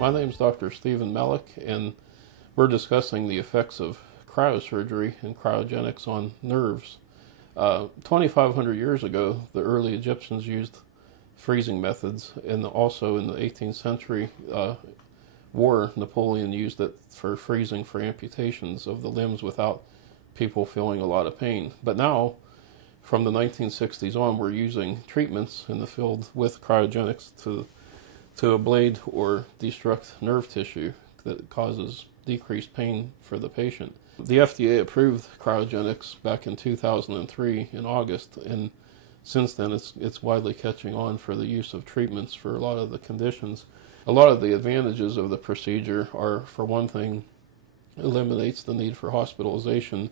My name is Dr. Stephen Melek, and we're discussing the effects of cryosurgery and cryogenics on nerves. 2,500 years ago, the early Egyptians used freezing methods, and also in the 18th century war, Napoleon used it for freezing for amputations of the limbs without people feeling a lot of pain. But now, from the 1960s on, we're using treatments in the field with cryogenics to ablate or destruct nerve tissue that causes decreased pain for the patient. The FDA approved cryogenics back in 2003 in August, and since then it's widely catching on for the use of treatments for a lot of the conditions. A lot of the advantages of the procedure are, for one thing, eliminates the need for hospitalization,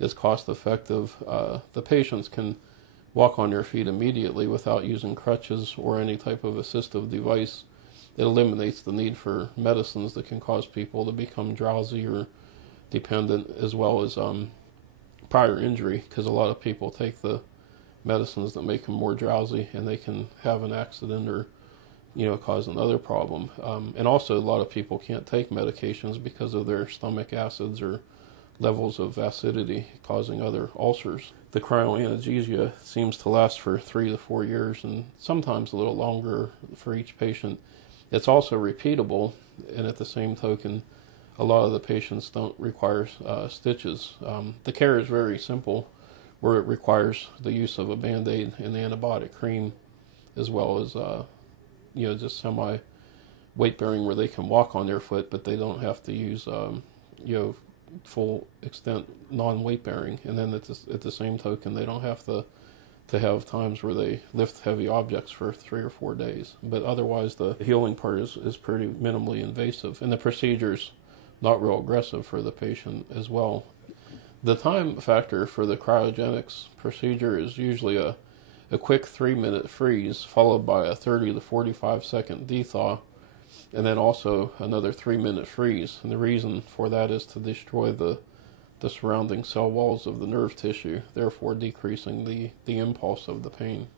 is cost effective. The patients can walk on their feet immediately without using crutches or any type of assistive device. It eliminates the need for medicines that can cause people to become drowsy or dependent, as well as prior injury, because a lot of people take the medicines that make them more drowsy and they can have an accident or cause another problem. And also a lot of people can't take medications because of their stomach acids or levels of acidity causing other ulcers. The cryoanesthesia seems to last for 3 to 4 years and sometimes a little longer for each patient. It's also repeatable, and at the same token, a lot of the patients don't require stitches. The care is very simple, where it requires the use of a Band-Aid and antibiotic cream, as well as just semi weight bearing where they can walk on their foot, but they don't have to use full extent non-weight bearing. And then at the same token, they don't have to have times where they lift heavy objects for 3 or 4 days. But otherwise, the healing part is pretty minimally invasive, and the procedure's not real aggressive for the patient as well. The time factor for the cryogenics procedure is usually a quick 3-minute freeze followed by a 30 to 45 second dethaw, and then also another 3-minute freeze. And the reason for that is to destroy the surrounding cell walls of the nerve tissue, therefore decreasing the impulse of the pain.